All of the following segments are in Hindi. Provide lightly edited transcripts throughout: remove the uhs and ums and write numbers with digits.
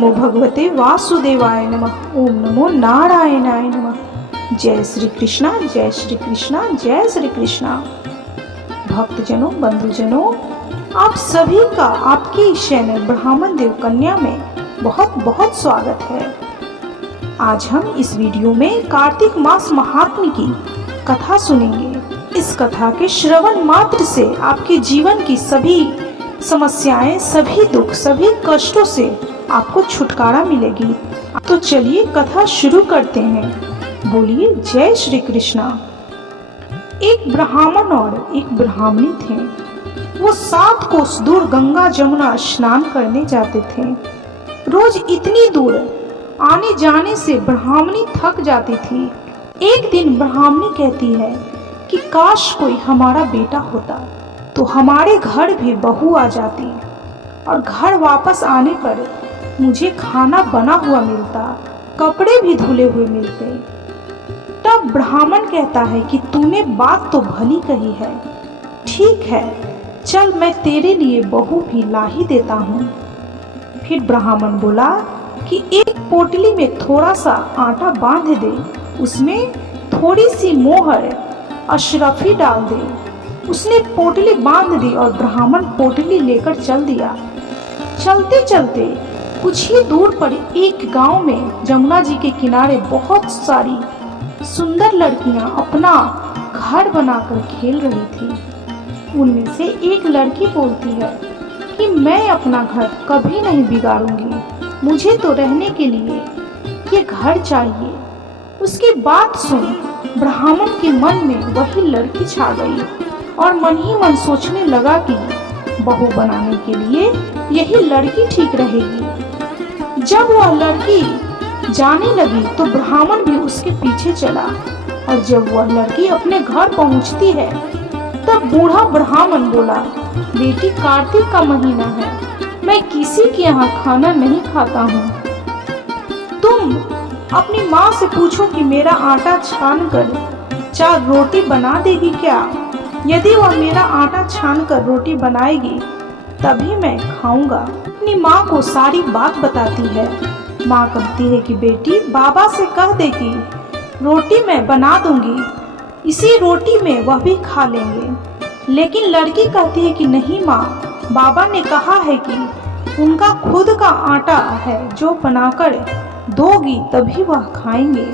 नमो भगवते वासुदेवाय नमः। ओम नमो नारायणाय नमः। जय श्री कृष्णा, जय श्री कृष्णा, जय श्री कृष्णा। भक्तजनों, बंधुजनों, आप सभी का आपकी चैनल ब्राह्मण देव कन्या में बहुत बहुत स्वागत है। आज हम इस वीडियो में कार्तिक मास महात्म्य की कथा सुनेंगे। इस कथा के श्रवण मात्र से आपके जीवन की सभी समस्याएं, सभी दुख, सभी कष्टों से आपको छुटकारा मिलेगी। तो चलिए कथा शुरू करते हैं। बोलिए जय श्री कृष्णा। एक ब्राह्मण और एक ब्राह्मणी थे। वो 7 कोस दूर गंगा जमुना स्नान करने जाते थे। रोज इतनी दूर आने जाने से ब्राह्मणी थक जाती थी। एक दिन ब्राह्मणी कहती है कि काश कोई हमारा बेटा होता तो हमारे घर भी बहू आ जाती और घर वापस आने पर मुझे खाना बना हुआ मिलता, कपड़े भी धुले हुए मिलते। तब ब्राह्मण कहता है कि तूने बात तो भली कही है, ठीक है, चल मैं तेरे लिए बहू भी ला ही देता हूँ। फिर ब्राह्मण बोला कि एक पोटली में थोड़ा सा आटा बांध दे, उसमें थोड़ी सी मोहर अशरफी डाल दे। उसने पोटली बांध दी और ब्राह्मण पोटली लेकर चल दिया। चलते चलते कुछ ही दूर पर एक गांव में जमुना जी के किनारे बहुत सारी सुंदर लड़कियां अपना घर बनाकर खेल रही थी। उनमें से एक लड़की बोलती है कि मैं अपना घर कभी नहीं बिगाड़ूंगी, मुझे तो रहने के लिए ये घर चाहिए। उसकी बात सुन ब्राह्मण के मन में वही लड़की छा गई और मन ही मन सोचने लगा कि बहू बनाने के लिए यही लड़की ठीक रहेगी। जब वह लड़की जाने लगी तो ब्राह्मण भी उसके पीछे चला और जब वह लड़की अपने घर पहुंचती है तब बूढ़ा ब्राह्मण बोला, बेटी कार्तिक का महीना है, मैं किसी के यहाँ खाना नहीं खाता हूँ। तुम अपनी माँ से पूछो कि मेरा आटा छान कर 4 रोटी बना देगी क्या। यदि वह मेरा आटा छान कर रोटी बनाएगी तभी मैं खाऊंगा। अपनी माँ को सारी बात बताती है। माँ कहती है कि बेटी बाबा से कह दे कि रोटी मैं बना दूंगी, इसी रोटी में वह भी खा लेंगे। लेकिन लड़की कहती है कि नहीं माँ, बाबा ने कहा है कि उनका खुद का आटा है जो बनाकर दोगी तभी वह खाएंगे।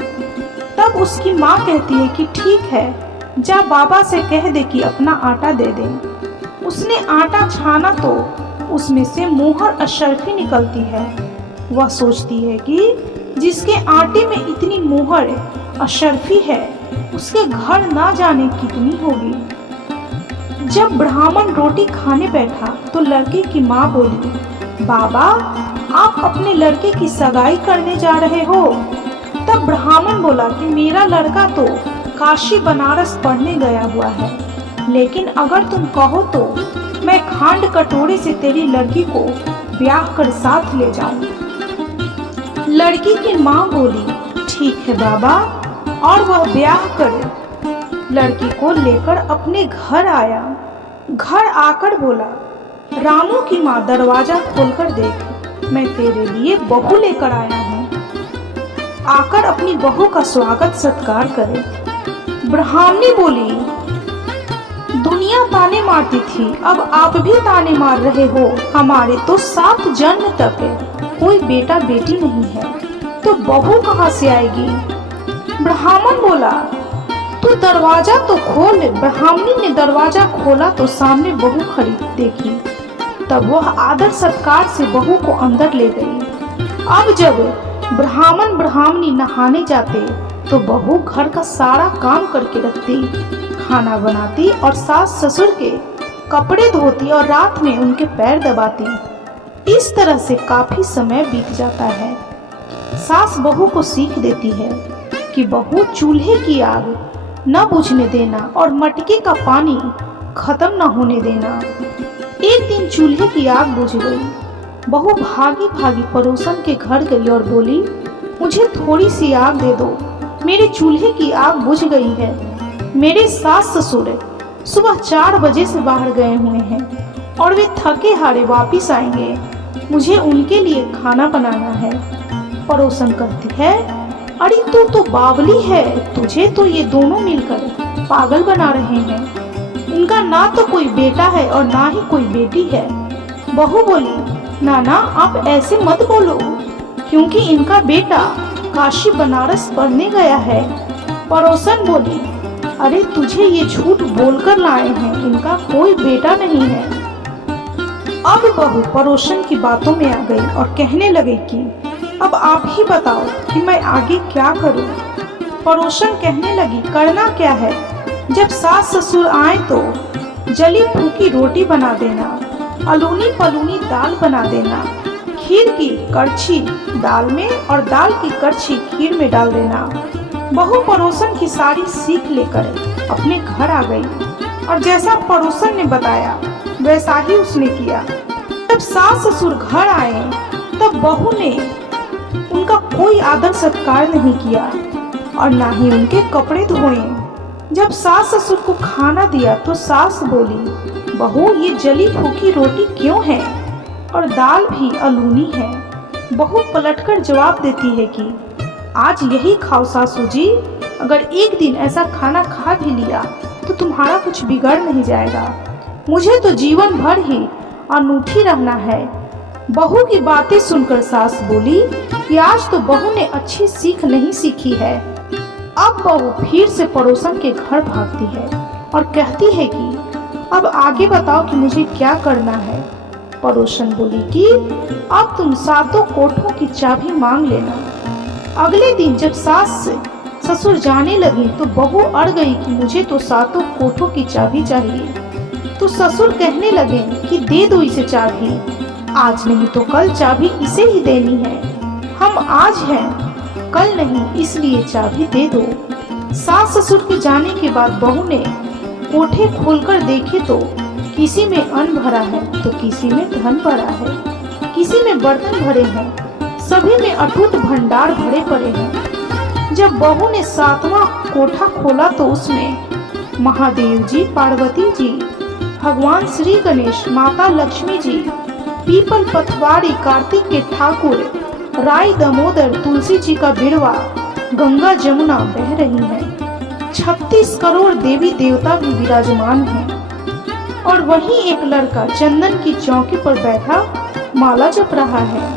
तब उसकी माँ कहती है कि ठीक है, जा बाबा से कह दे कि अपना आटा दे दें। उसने आटा छाना तो उसमें से मोहर अशरफी निकलती है। वह सोचती है कि जिसके आटे में इतनी मोहर अशरफी है उसके घर ना जाने कितनी होगी। जब ब्राह्मण रोटी खाने बैठा तो लड़के की माँ बोली, बाबा आप अपने लड़के की सगाई करने जा रहे हो। तब ब्राह्मण बोला कि मेरा लड़का तो काशी बनारस पढ़ने गया हुआ है, लेकिन अगर तुम कहो तो मैं खांड कटोरे से तेरी लड़की को ब्याह कर साथ ले जाऊं। लड़की की माँ बोली, ठीक है बाबा, और वह ब्याह कर लड़की को लेकर अपने घर आया। घर आकर बोला, रामू की माँ दरवाजा खोलकर देख, मैं तेरे लिए बहू लेकर आया हूँ, आकर अपनी बहू का स्वागत सत्कार करे। ब्राह्मणी बोली, दुनिया ताने मारती थी, अब आप भी ताने मार रहे हो। हमारे तो 7 जन्म तक कोई बेटा बेटी नहीं है, तो बहू कहाँ से आएगी। ब्राह्मण बोला, तू दरवाजा तो खोल। ब्राह्मणी ने दरवाजा खोला तो सामने बहू खड़ी देखी। तब वह आदर सत्कार से बहू को अंदर ले गई। अब जब ब्राह्मण ब्राह्मणी नहाने जाते तो बहू घर का सारा काम करके रखती, खाना बनाती और सास ससुर के कपड़े धोती और रात में उनके पैर दबाती। इस तरह से काफी समय बीत जाता है। सास बहू को सीख देती है कि बहू चूल्हे की आग न बुझने देना और मटके का पानी खत्म न होने देना। एक दिन चूल्हे की आग बुझ गई। बहू भागी भागी पड़ोसन के घर गई और बोली, मुझे थोड़ी सी आग दे दो, मेरे चूल्हे की आग बुझ गई है। मेरे सास ससुर सुबह 4 बजे से बाहर गए हुए हैं और वे थके हारे वापिस आएंगे। मुझे उनके लिए खाना बनाना है। पड़ोसन कहती है, अरे तू तो बावली है, तुझे तो ये दोनों मिलकर पागल बना रहे हैं। इनका ना तो कोई बेटा है और ना ही कोई बेटी है। बहू बोली, नाना आप ऐसे मत बोलो, क्योंकि इनका बेटा काशी बनारस पढ़ने गया है। पड़ोसन बोली, अरे तुझे ये झूठ बोलकर लाए हैं, इनका कोई बेटा नहीं है। अब बहू पड़ोसन की बातों में आ गई और कहने लगे कि अब आप ही बताओ कि मैं आगे क्या करूं। पड़ोसन कहने लगी, करना क्या है, जब सास ससुर आए तो जली फूकी रोटी बना देना, अलूनी पलूनी दाल बना देना, खीर की कड़छी दाल में और दाल की कड़छी खीर में डाल देना। बहू पड़ोसन की सारी सीख लेकर अपने घर आ गई और जैसा पड़ोसन ने बताया वैसा ही उसने किया। जब सास ससुर घर आए तब बहू ने उनका कोई आदर सत्कार नहीं किया और ना ही उनके कपड़े धोए। जब सास ससुर को खाना दिया तो सास बोली, बहू ये जली फूकी रोटी क्यों है और दाल भी अलूनी है। बहू पलटकर जवाब देती है कि आज यही खाओ सासू जी, अगर एक दिन ऐसा खाना खा भी लिया तो तुम्हारा कुछ बिगड़ नहीं जाएगा। मुझे तो जीवन भर ही अनूठी रहना है। बहू की बातें सुनकर सास बोली कि आज तो बहू ने अच्छी सीख नहीं सीखी है। अब बहू फिर से पड़ोसन के घर भागती है और कहती है कि अब आगे बताओ कि मुझे क्या करना है। पड़ोसन बोली कि अब तुम सातों कोठों की चाबी मांग लेना। अगले दिन जब सास ससुर जाने लगी तो बहू अड़ गई कि मुझे तो सातों कोठों की चाबी चाहिए। तो ससुर कहने लगे कि दे दो इसे चाबी, आज नहीं तो कल चाबी इसे ही देनी है। हम आज हैं कल नहीं, इसलिए चाबी दे दो। सास ससुर के जाने के बाद बहू ने कोठे खोलकर देखे तो किसी में अन्न भरा है तो किसी में धन भरा है, किसी में बर्तन भरे हैं, सभी में अटूट भंडार भरे पड़े हैं। जब बहू ने सातवां कोठा खोला तो उसमें महादेव जी, पार्वती जी, भगवान श्री गणेश, माता लक्ष्मी जी, पीपल पथवारी, कार्तिक के ठाकुर, राय दामोदर, तुलसी जी का बिड़वा, गंगा जमुना बह रही है। 36 करोड़ देवी देवता भी विराजमान हैं और वहीं एक लड़का चंदन की चौकी पर बैठा माला जप रहा है।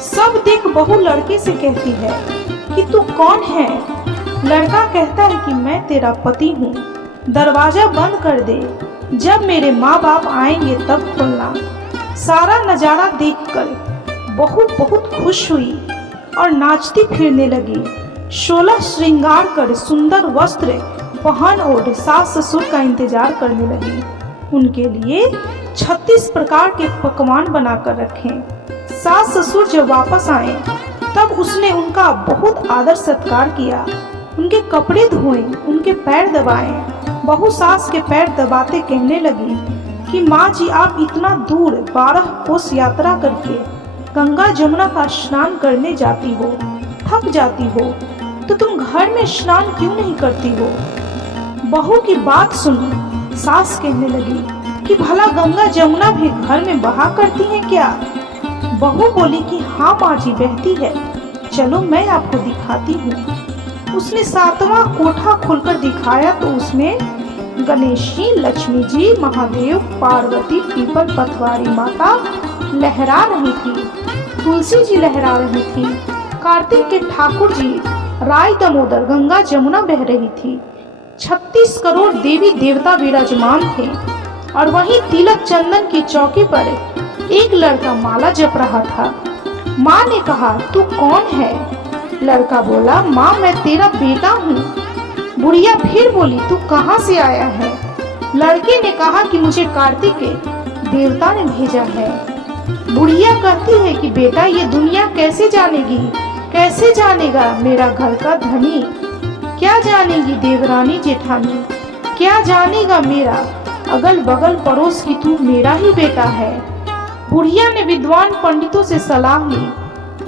सब देख बहू लड़के से कहती है कि तू कौन है। लड़का कहता है कि मैं तेरा पति हूँ, दरवाजा बंद कर दे, जब मेरे माँ बाप आएंगे तब खोलना। सारा नजारा देखकर बहू बहुत खुश हुई और नाचती फिरने लगी। 16 श्रृंगार कर सुंदर वस्त्र पहन ओढ़ सास ससुर का इंतजार करने लगी। उनके लिए 36 प्रकार के पकवान बनाकर रखे। सास ससुर जब वापस आए तब उसने उनका बहुत आदर सत्कार किया, उनके कपड़े धोए, उनके पैर दबाए। बहू सास के पैर दबाते कहने लगी कि माँ जी आप इतना दूर 12 कोस यात्रा करके गंगा जमुना का स्नान करने जाती हो, थक जाती हो, तो तुम घर में स्नान क्यों नहीं करती हो। बहू की बात सुन सास कहने लगी कि भला गंगा जमुना भी घर में बहा करती हैं क्या। बहू बोली कि हाँ माँ जी बहती है, चलो मैं आपको दिखाती हूँ। उसने 7वां कोठा खोलकर दिखाया तो उसमें गणेश जी, लक्ष्मी जी, महादेव, पार्वती, पीपल पथवारी माता लहरा रही थी, तुलसी जी लहरा रही थी, कार्तिक के ठाकुर जी, राय दामोदर, गंगा जमुना बह रही थी। 36 करोड़ देवी देवता विराजमान थे और वहीं तिलक चंदन की चौकी पर एक लड़का माला जप रहा था। माँ ने कहा तू कौन है। लड़का बोला माँ मैं तेरा बेटा हूँ। बुढ़िया फिर बोली तू कहाँ से आया है। लड़के ने कहा कि मुझे कार्तिक के देवता ने भेजा है। बुढ़िया कहती है कि बेटा ये दुनिया कैसे जानेगी, कैसे जानेगा मेरा घर का धनी, क्या जानेगी देवरानी जेठानी, क्या जानेगा मेरा अगल बगल पड़ोस की तू मेरा ही बेटा है। बुढ़िया ने विद्वान पंडितों से सलाह ली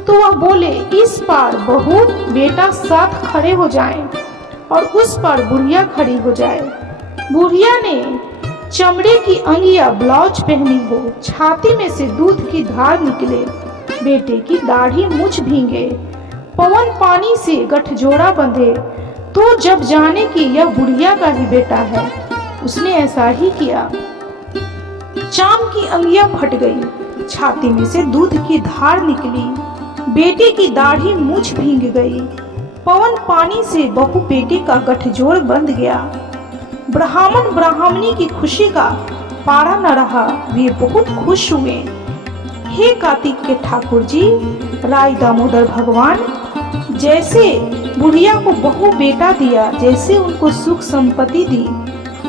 तो वह बोले इस पार बहू बेटा साथ खड़े हो जाएं और उस पार बुढ़िया खड़ी हो जाए। बुढ़िया ने चमड़े की अंगिया ब्लाउज पहनी हो, छाती में से दूध की धार निकले, बेटे की दाढ़ी मुछ भींगे, पवन पानी से गठजोड़ा बंधे, तो जब जाने कि यह बुढ़िया का ही बेटा है। उसने ऐसा ही किया। चाम की अंगिया फट गई, छाती में से दूध की धार निकली, बेटे की दाढ़ी मुछ भींग गई, पवन पानी से बहू बेटे का गठजोड़ बंध गया। ब्राह्मण ब्राह्मणी की खुशी का पारा न रहा, वे बहुत खुश हुए। हे कार्तिक के ठाकुर जी, राय दामोदर भगवान, जैसे बुढ़िया को बहू बेटा दिया, जैसे उनको सुख संपत्ति दी,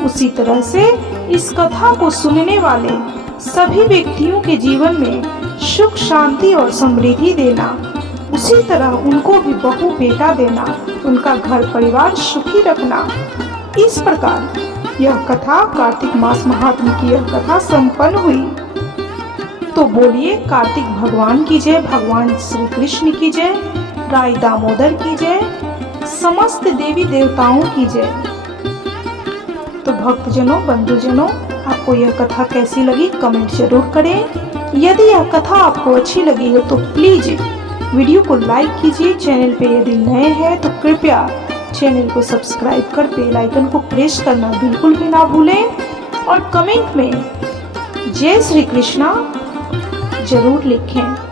उसी तरह से इस कथा को सुनने वाले सभी व्यक्तियों के जीवन में सुख शांति और समृद्धि देना। उसी तरह उनको भी बहू बेटा देना, उनका घर परिवार सुखी रखना। इस प्रकार यह कथा, कार्तिक मास महात्म्य की यह कथा संपन्न हुई। तो बोलिए कार्तिक भगवान की जय, भगवान श्री कृष्ण की जय, राय दामोदर की जय, समस्त देवी देवताओं की जय। तो भक्तजनों, बंधुजनों, आपको यह कथा कैसी लगी कमेंट जरूर करें। यदि यह कथा आपको अच्छी लगी हो तो प्लीज वीडियो को लाइक कीजिए। चैनल पे यदि नए हैं तो कृपया चैनल को सब्सक्राइब कर बेल आइकन को प्रेस करना बिल्कुल भी ना भूलें और कमेंट में जय श्री कृष्णा जरूर लिखें।